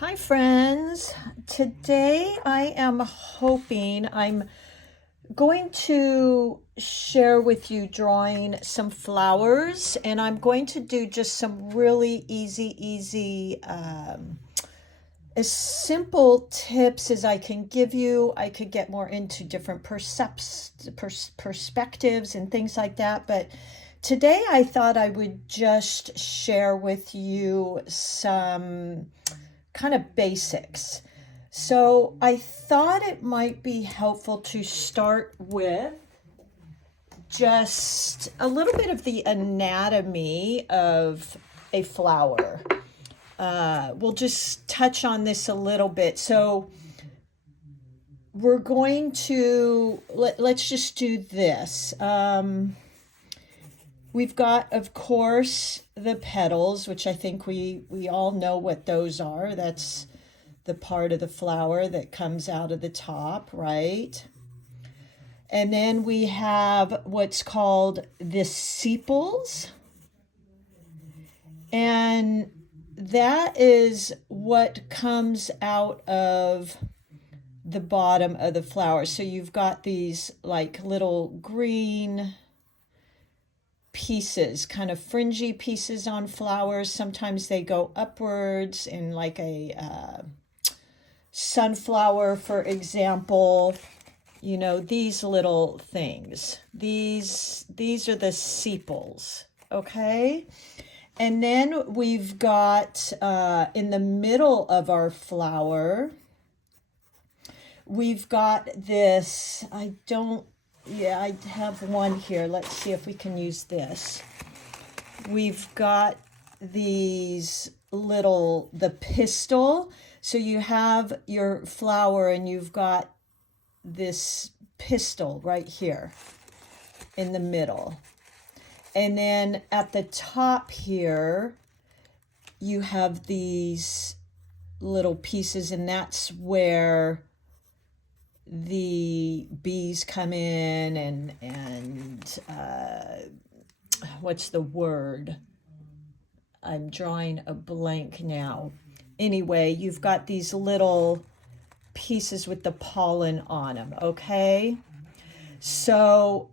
Hi, friends. Today I'm going to share with you drawing some flowers, and I'm going to do just some really easy, as simple tips as I can give you. I could get more into different perspectives and things like that, but today I thought I would just share with you some kind of basics. So I thought it might be helpful to start with just a little bit of the anatomy of a flower. We'll just touch on this a little bit. So we're going to let's just do this. We've got, of course, the petals, which I think we all know what those are. That's the part of the flower that comes out of the top, right? And then we have what's called the sepals. And that is what comes out of the bottom of the flower. So you've got these like little green pieces, kind of fringy pieces on flowers. Sometimes they go upwards in like a sunflower, for example. You know, these little things. These are the sepals, okay? And then we've got in the middle of our flower, we've got this, I have one here. Let's see if we can use this. We've got the pistil. So you have your flower and you've got this pistil right here in the middle. And then at the top here, you have these little pieces, and that's where the bees come in and what's the word? I'm drawing a blank now. Anyway, you've got these little pieces with the pollen on them, okay? So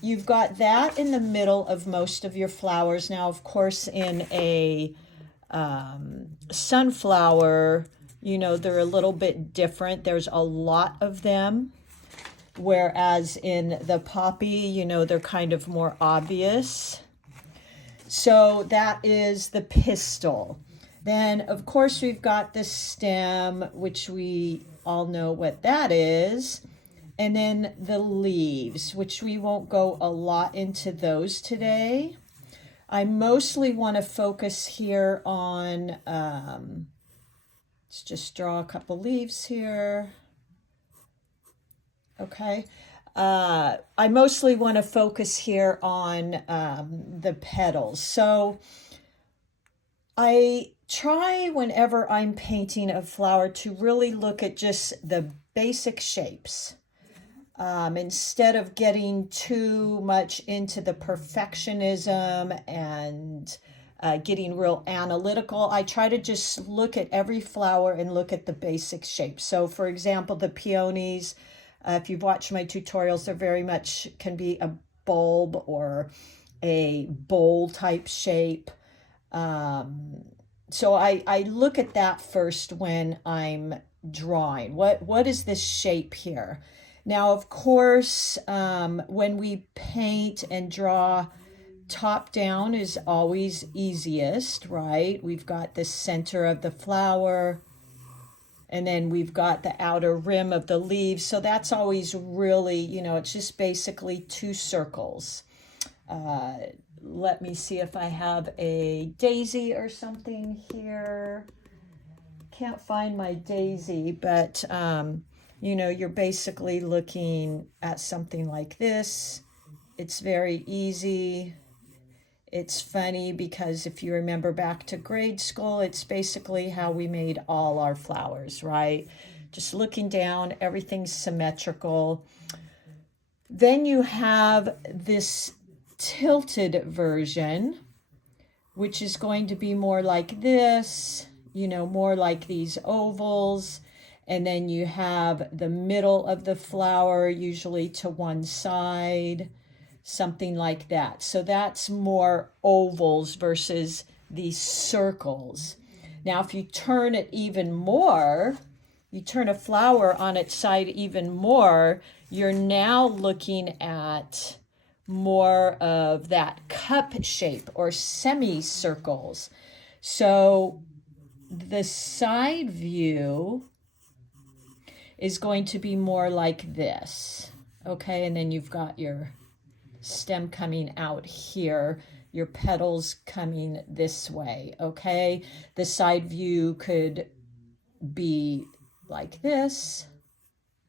you've got that in the middle of most of your flowers. Now, of course, in a sunflower, you know, they're a little bit different. There's a lot of them. Whereas in the poppy, you know, they're kind of more obvious. So that is the pistil. Then, of course, we've got the stem, which we all know what that is. And then the leaves, which we won't go a lot into those today. I mostly want to focus here on, let's just draw a couple leaves here. Okay. I mostly want to focus here on the petals. So I try whenever I'm painting a flower to really look at just the basic shapes. Instead of getting too much into the perfectionism and getting real analytical, I try to just look at every flower and look at the basic shape. So for example, the peonies, if you've watched my tutorials, they're very much can be a bulb or a bowl type shape. So I look at that first when I'm drawing. What is this shape here? Now, of course, when we paint and draw, top down is always easiest, right? We've got the center of the flower, and then we've got the outer rim of the leaves. So that's always really, you know, it's just basically two circles. Let me see if I have a daisy or something here. Can't find my daisy, but you know, you're basically looking at something like this. It's very easy. It's funny because if you remember back to grade school, it's basically how we made all our flowers, right? Just looking down, everything's symmetrical. Then you have this tilted version, which is going to be more like this. you know, more like these ovals. And then you have the middle of the flower, usually to one side, something like that. So that's more ovals versus these circles. Now, if you turn it even more, you turn a flower on its side even more, you're now looking at more of that cup shape or semicircles. So the side view is going to be more like this, okay? And then you've got your stem coming out here, your petals coming this way, okay? The side view could be like this,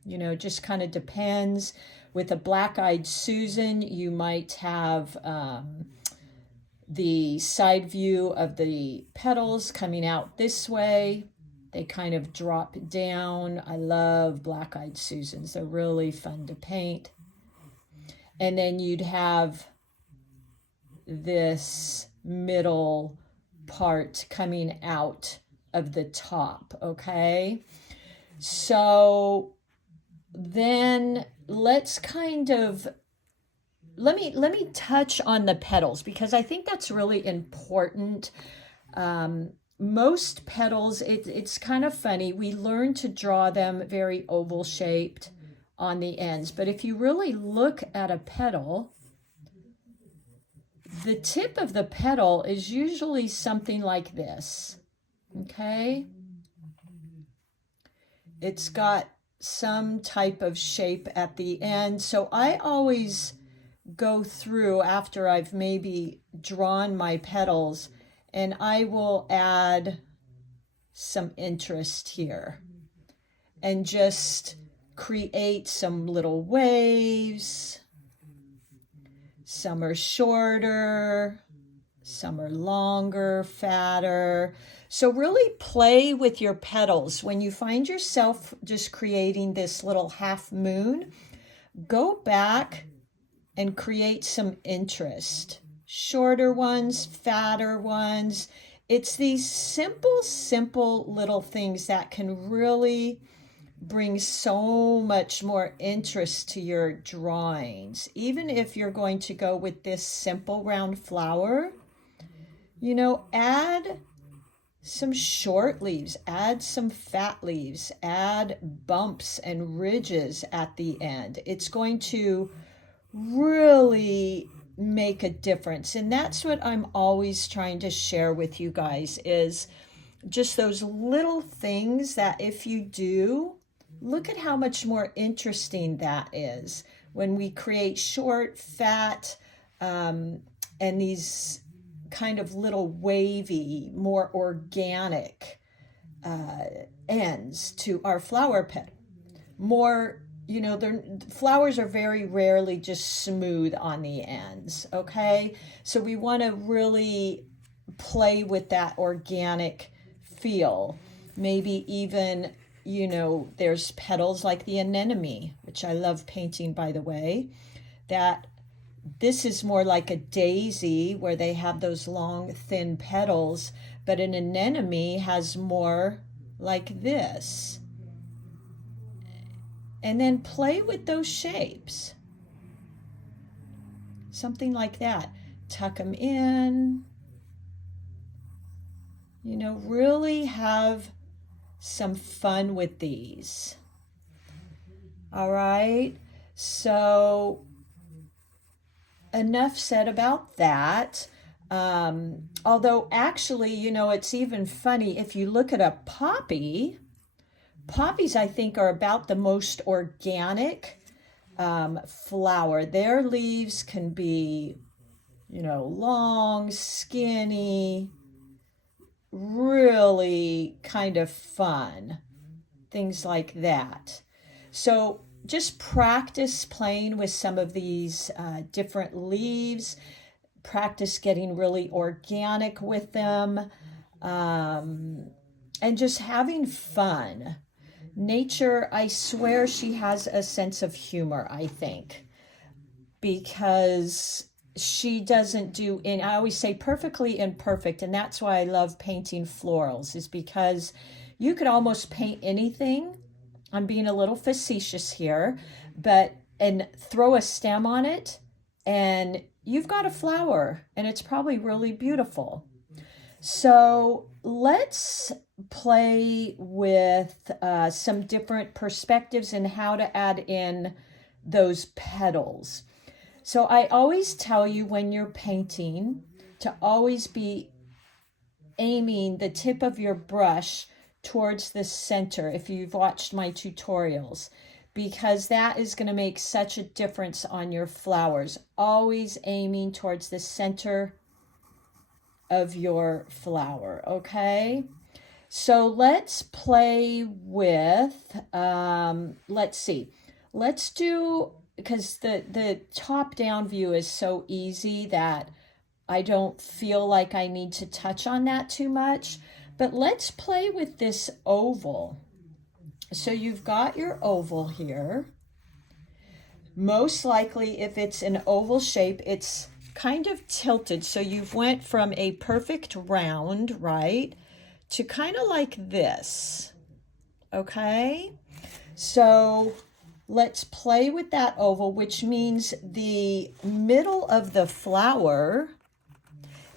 you know, just kind of depends. With a black-eyed Susan, you might have the side view of the petals coming out this way. They kind of drop down. I love black-eyed Susans. They're really fun to paint. And then you'd have this middle part coming out of the top, okay? So then let's kind of, let me touch on the petals, because I think that's really important. Most petals, it's kind of funny. We learn to draw them very oval shaped on the ends. But if you really look at a petal, the tip of the petal is usually something like this, okay? It's got some type of shape at the end. So I always go through after I've maybe drawn my petals, and I will add some interest here and just create some little waves. Some are shorter, some are longer, fatter. So really play with your petals. When you find yourself just creating this little half moon, go back and create some interest. Shorter ones, fatter ones. It's these simple little things that can really bring so much more interest to your drawings. Even if you're going to go with this simple round flower, you know, add some short leaves, add some fat leaves, add bumps and ridges at the end. It's going to really make a difference. And that's what I'm always trying to share with you guys, is just those little things that if you do, look at how much more interesting that is when we create short, fat, and these kind of little wavy, more organic ends to our flower petal. More, you know, flowers are very rarely just smooth on the ends, okay? So we want to really play with that organic feel. Maybe even, you know, there's petals like the anemone, which I love painting, by the way, that this is more like a daisy where they have those long, thin petals, but an anemone has more like this. And then play with those shapes. Something like that. Tuck them in. You know, really have some fun with these. All right. So enough said about that. Although actually, you know, it's even funny if you look at a poppy. Poppies, I think, are about the most organic flower. Their leaves can be, you know, long, skinny, really kind of fun, things like that. So just practice playing with some of these different leaves, practice getting really organic with them, and just having fun. Nature, I swear she has a sense of humor, I think, because she doesn't do, and I always say perfectly imperfect, and that's why I love painting florals, is because you could almost paint anything. I'm being a little facetious here, but and throw a stem on it, and you've got a flower, and it's probably really beautiful. So let's play with some different perspectives and how to add in those petals. So I always tell you when you're painting to always be aiming the tip of your brush towards the center if you've watched my tutorials, because that is going to make such a difference on your flowers. Always aiming towards the center of your flower, okay? So let's play with, let's see. Let's do, because the top-down view is so easy that I don't feel like I need to touch on that too much. But let's play with this oval. So you've got your oval here. Most likely, if it's an oval shape, it's kind of tilted. So you've went from a perfect round, right, to kind of like this, okay? So let's play with that oval, which means the middle of the flower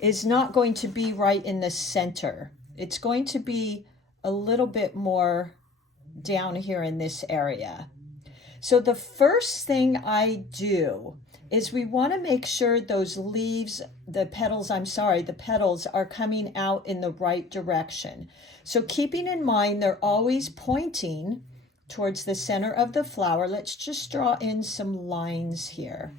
is not going to be right in the center. It's going to be a little bit more down here in this area. So the first thing I do is we want to make sure those leaves, the petals are coming out in the right direction. So keeping in mind they're always pointing towards the center of the flower, let's just draw in some lines here.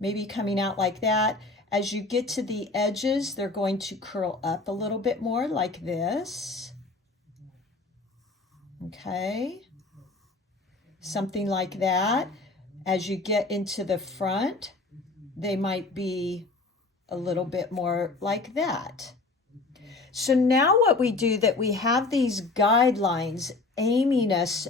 Maybe coming out like that. As you get to the edges, they're going to curl up a little bit more like this. Okay. Something like that. As you get into the front, they might be a little bit more like that. So now what we do, that we have these guidelines aiming us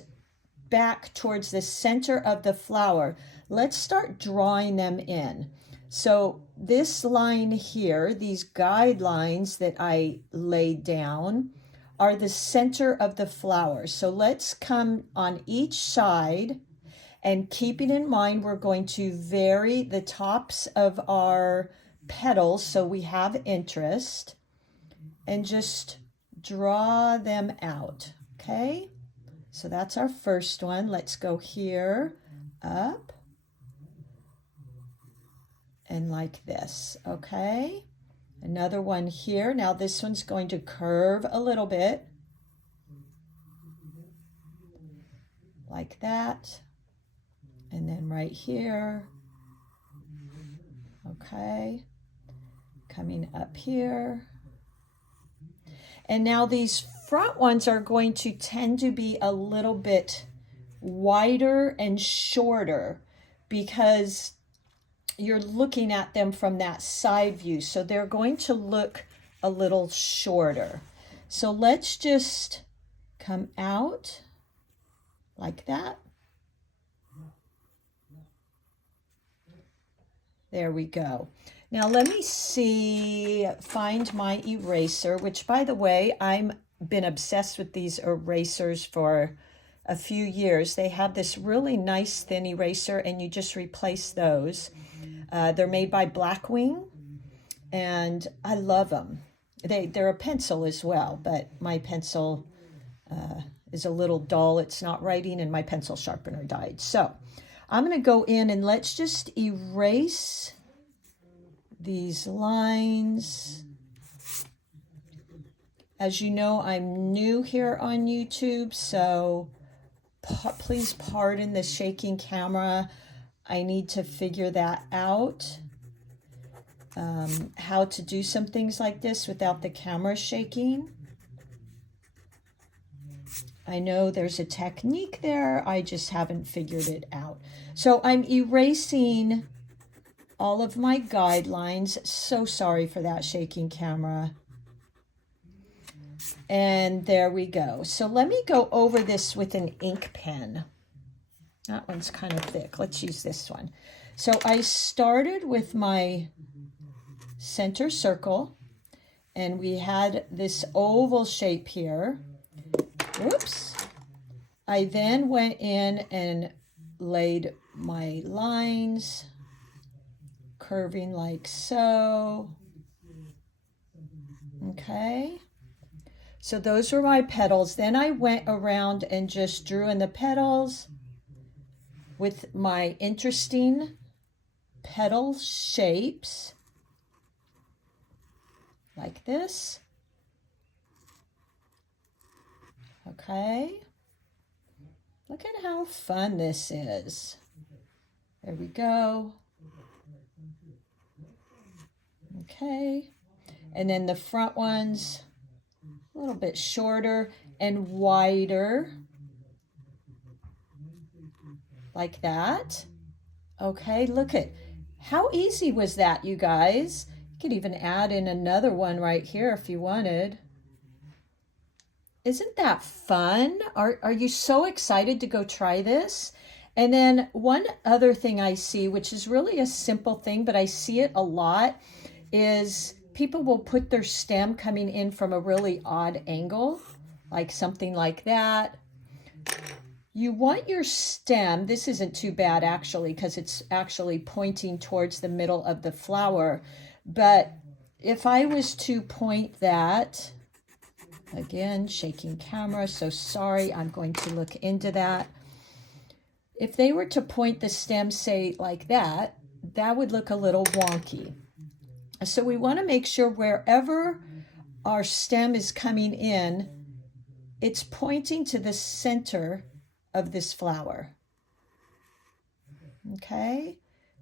back towards the center of the flower. Let's start drawing them in. So this line here, these guidelines that I laid down, are the center of the flower. So let's come on each side, and keeping in mind we're going to vary the tops of our petals so we have interest, and just draw them out, okay? So that's our first one. Let's go here, up, and like this, okay? Another one here. Now this one's going to curve a little bit, like that. And then right here, okay? Coming up here. And now these front ones are going to tend to be a little bit wider and shorter because you're looking at them from that side view. So they're going to look a little shorter. So let's just come out like that. There we go. Now let me see, find my eraser, which by the way, I've been obsessed with these erasers for a few years. They have this really nice thin eraser and you just replace those. They're made by Blackwing and I love them. They're a pencil as well, but my pencil is a little dull. It's not writing and my pencil sharpener died. So I'm going to go in and let's just erase these lines. As you know, I'm new here on YouTube, so please pardon the shaking camera. I need to figure that out, how to do some things like this without the camera shaking. I know there's a technique there, I just haven't figured it out. So I'm erasing all of my guidelines. So sorry for that shaking camera. And there we go. So let me go over this with an ink pen. That one's kind of thick. Let's use this one. So I started with my center circle, and we had this oval shape here. Whoops. I then went in and laid my lines, curving like so. Okay. So those were my petals. Then I went around and just drew in the petals with my interesting petal shapes like this. Okay. Look at how fun this is. There we go. Okay. And then the front ones, a little bit shorter and wider, like that. Okay, look at how easy was that, you guys. You could even add in another one right here if you wanted. Isn't that fun? Are you so excited to go try this? And then one other thing I see, which is really a simple thing, but I see it a lot, is people will put their stem coming in from a really odd angle, like something like that. You want your stem, this isn't too bad actually, because it's actually pointing towards the middle of the flower. But if I was to point that, again, shaking camera, so sorry, I'm going to look into that. If they were to point the stem, say like that, that would look a little wonky. So we want to make sure wherever our stem is coming in, it's pointing to the center of this flower. Okay?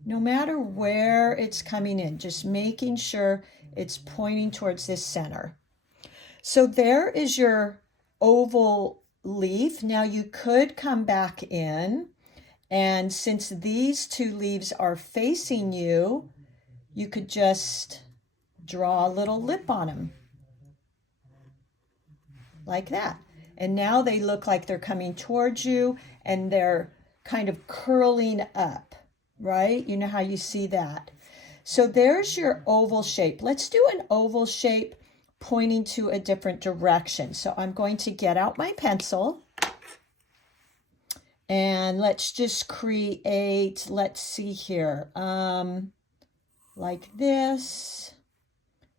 No matter where it's coming in, just making sure it's pointing towards this center. So there is your oval leaf. Now you could come back in, and since these two leaves are facing you, you could just draw a little lip on them, like that. And now they look like they're coming towards you, and they're kind of curling up, right? You know how you see that. So there's your oval shape. Let's do an oval shape pointing to a different direction. So I'm going to get out my pencil, and let's just create, let's see here, like this.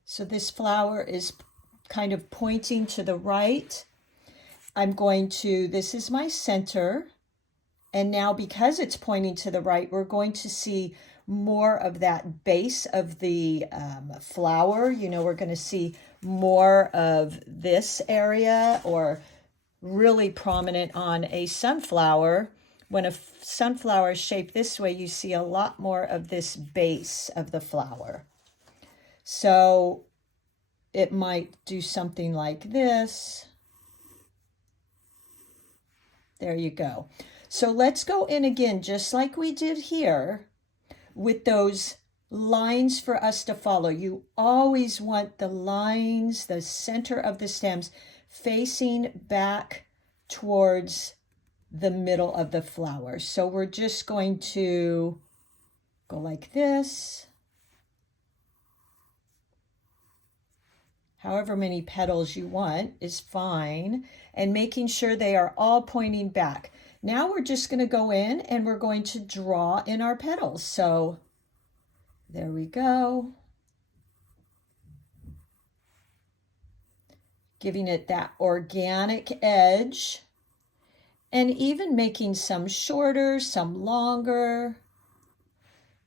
So this flower is kind of pointing to the right. I'm going to, this is my center. And now because it's pointing to the right, we're going to see more of that base of the flower. You know, we're going to see more of this area, or really prominent on a sunflower. When a sunflower is shaped this way, you see a lot more of this base of the flower. So it might do something like this. There you go. So let's go in again, just like we did here, with those lines for us to follow. You always want the lines, the center of the stems, facing back towards the middle of the flower. So we're just going to go like this. However many petals you want is fine, and making sure they are all pointing back. Now we're just going to go in and we're going to draw in our petals. So there we go. Giving it that organic edge, and even making some shorter, some longer,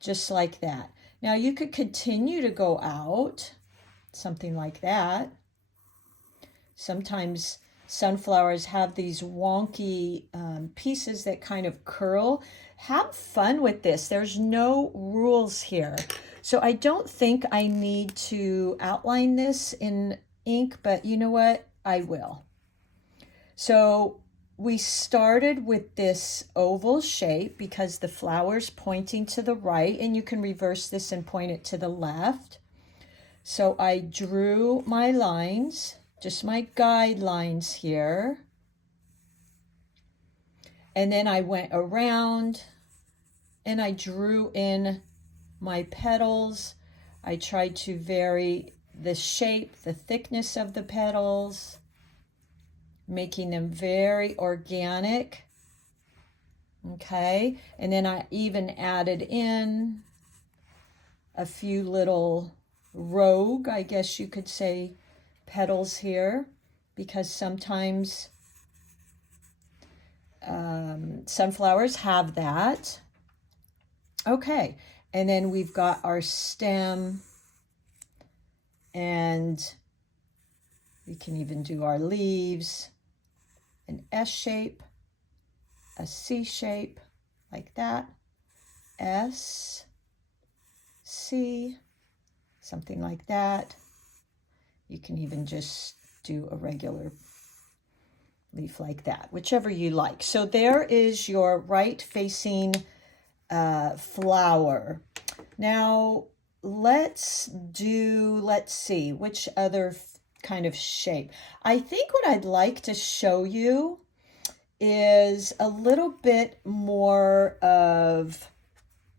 just like that. Now you could continue to go out, something like that. Sometimes sunflowers have these wonky pieces that kind of curl. Have fun with this. There's no rules here. So I don't think I need to outline this in ink, but you know what? I will. So we started with this oval shape because the flower's pointing to the right, and you can reverse this and point it to the left. So I drew my lines, just my guidelines here. And then I went around and I drew in my petals. I tried to vary the shape, the thickness of the petals, making them very organic. Okay, and then I even added in a few little rogue, I guess you could say, petals here, because sometimes sunflowers have that. Okay, and then we've got our stem, and we can even do our leaves, an S shape, a C shape, like that, S, C, something like that. You can even just do a regular leaf like that, whichever you like. So there is your right facing flower. Now let's see, which other kind of shape. I think what I'd like to show you is a little bit more of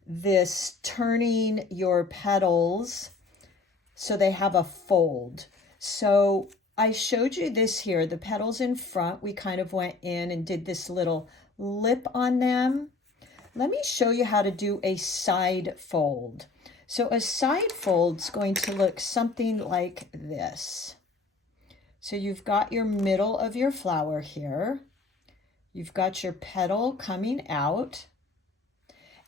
this turning your petals so they have a fold. So I showed you this here, the petals in front, we kind of went in and did this little lip on them. Let me show you how to do a side fold. So a side fold's going to look something like this. So you've got your middle of your flower here. You've got your petal coming out.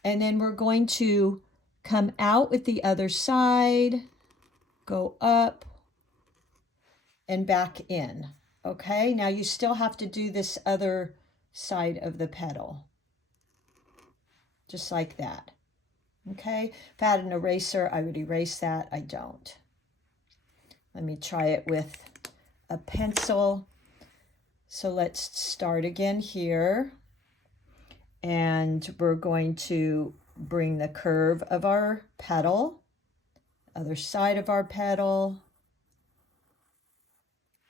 And then we're going to come out with the other side, go up, and back in. Okay, now you still have to do this other side of the petal. Just like that. Okay, if I had an eraser, I would erase that. I don't. Let me try it with a pencil. So let's start again here. And we're going to bring the curve of our petal, other side of our petal,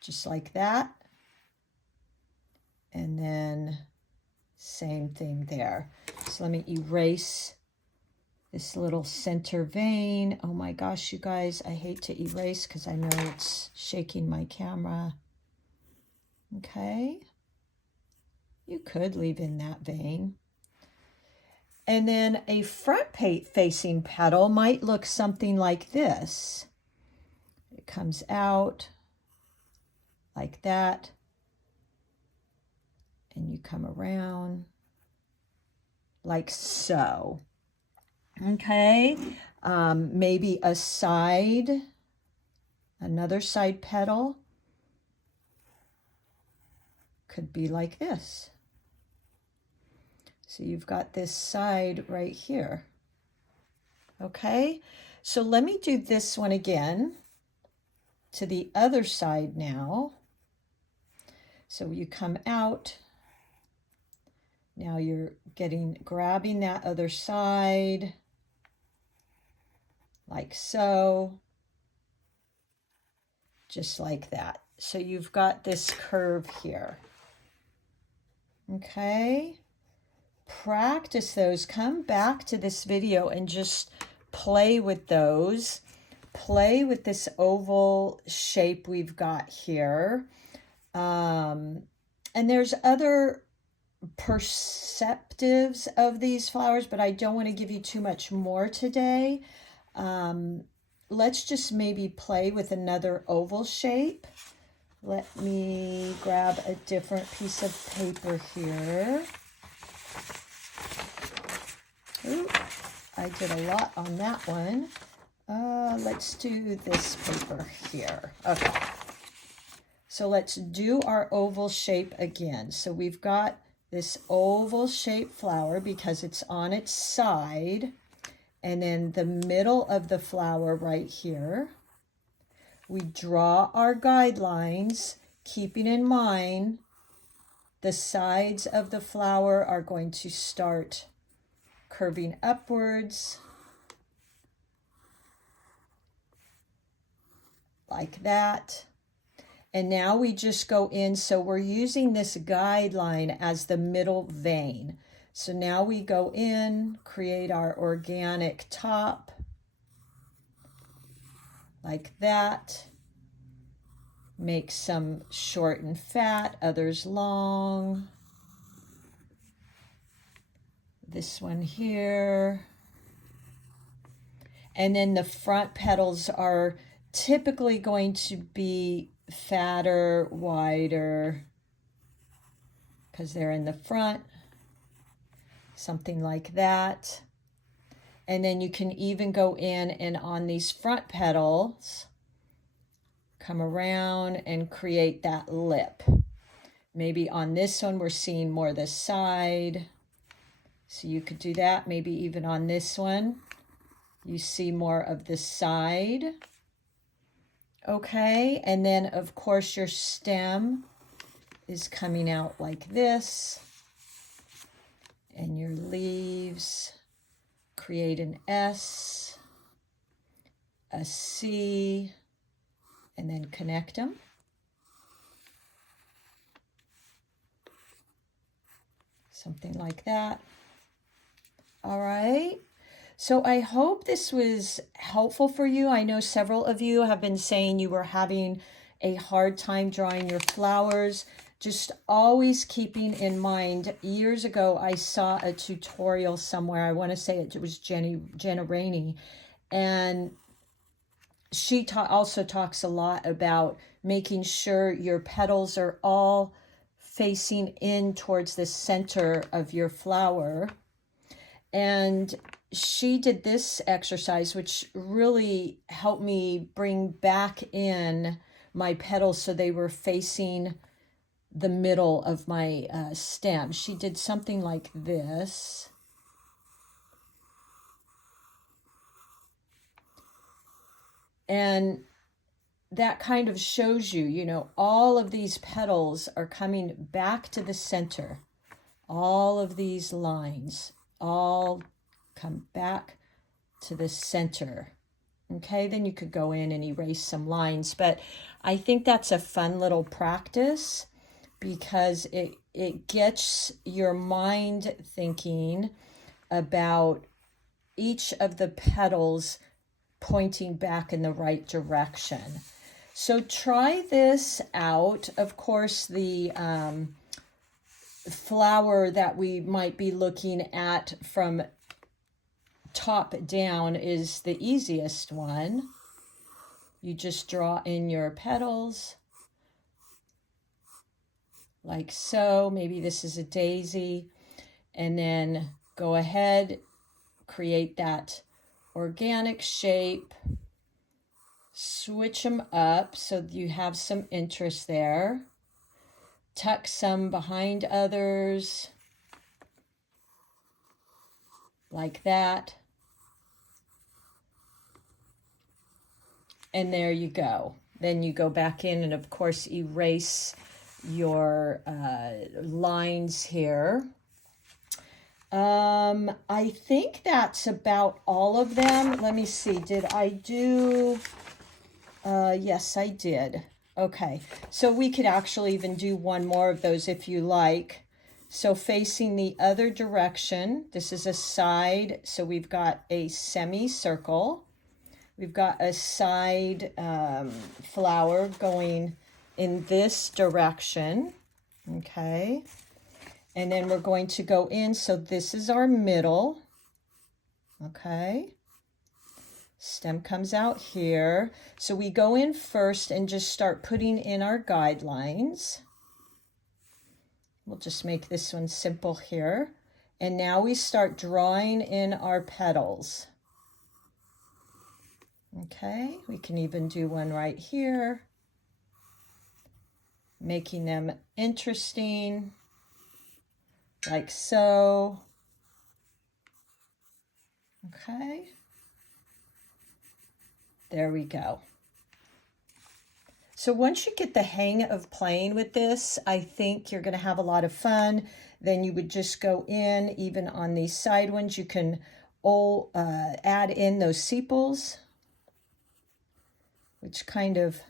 just like that. And then same thing there. So let me erase this little center vein. Oh my gosh, you guys, I hate to erase because I know it's shaking my camera. Okay. You could leave in that vein. And then a front facing petal might look something like this. It comes out like that. And you come around like so. Okay, maybe a side, another side petal could be like this. So you've got this side right here. Okay, so let me do this one again to the other side now. So you come out. Now you're grabbing that other side like so, just like that. So you've got this curve here. Okay, practice those. Come back to this video and just play with those. Play with this oval shape we've got here. And there's other perceptives of these flowers, but I don't want to give you too much more today. Let's just maybe play with another oval shape. Let me grab a different piece of paper here. Ooh, I did a lot on that one. Let's do this paper here. Okay. So let's do our oval shape again. So we've got this oval shaped flower because it's on its side, and then the middle of the flower right here. We draw our guidelines, keeping in mind the sides of the flower are going to start curving upwards like that. And now we just go in, so we're using this guideline as the middle vein. So now we go in, create our organic top, like that. Make some short and fat, others long. This one here. And then the front petals are typically going to be fatter, wider, because they're in the front. Something like that. And then you can even go in and on these front petals, come around and create that lip. Maybe on this one, we're seeing more the side. So you could do that. Maybe even on this one, you see more of the side. Okay, and then of course your stem is coming out like this. And your leaves create an S, a C, and then connect them. Something like that. All right. So I hope this was helpful for you. I know several of you have been saying you were having a hard time drawing your flowers. Just always keeping in mind, years ago I saw a tutorial somewhere. I want to say it was Jenna Rainey, and she also talks a lot about making sure your petals are all facing in towards the center of your flower. And she did this exercise, which really helped me bring back in my petals so they were facing the middle of my stem. She did something like this. And that kind of shows you, you know, all of these petals are coming back to the center. All of these lines all come back to the center. Okay, then you could go in and erase some lines, but I think that's a fun little practice because it gets your mind thinking about each of the petals pointing back in the right direction. So try this out. Of course, the flower that we might be looking at from top down is the easiest one. You just draw in your petals like so. Maybe this is a daisy, and then go ahead, create that organic shape, switch them up so you have some interest there, tuck some behind others like that. And there you go. Then you go back in and of course erase your lines here. I think that's about all of them. Let me see. Did I do? Yes, I did. Okay. So we could actually even do one more of those if you like. So facing the other direction, this is a side. So we've got a semicircle. We've got a side flower going in this direction. Okay. And then we're going to go in. So this is our middle. Okay. Stem comes out here. So we go in first and just start putting in our guidelines. We'll just make this one simple here. And now we start drawing in our petals. Okay, we can even do one right here, making them interesting, like so. Okay, there we go. So once you get the hang of playing with this, I think you're going to have a lot of fun. Then you would just go in, even on these side ones, you can add in those sepals, which kind of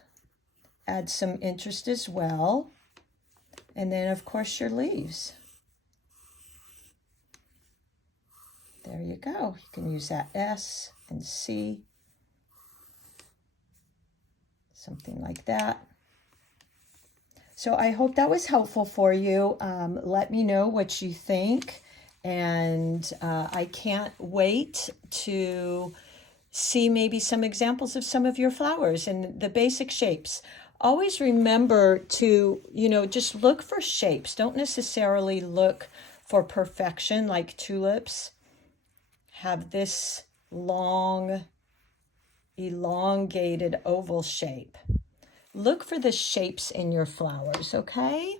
adds some interest as well. And then, of course, your leaves. There you go. You can use that S and C. Something like that. So I hope that was helpful for you. Let me know what you think. And I can't wait to see maybe some examples of some of your flowers and the basic shapes. Always remember to, just look for shapes. Don't necessarily look for perfection like tulips. Have this long, elongated oval shape. Look for the shapes in your flowers, okay?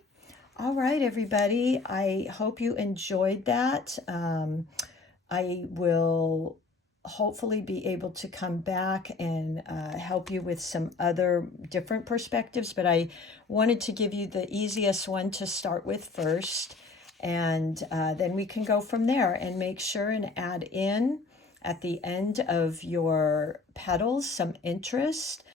All right, everybody. I hope you enjoyed that. I will hopefully be able to come back and help you with some other different perspectives, but I wanted to give you the easiest one to start with first, and then we can go from there. And make sure and add in at the end of your petals some interest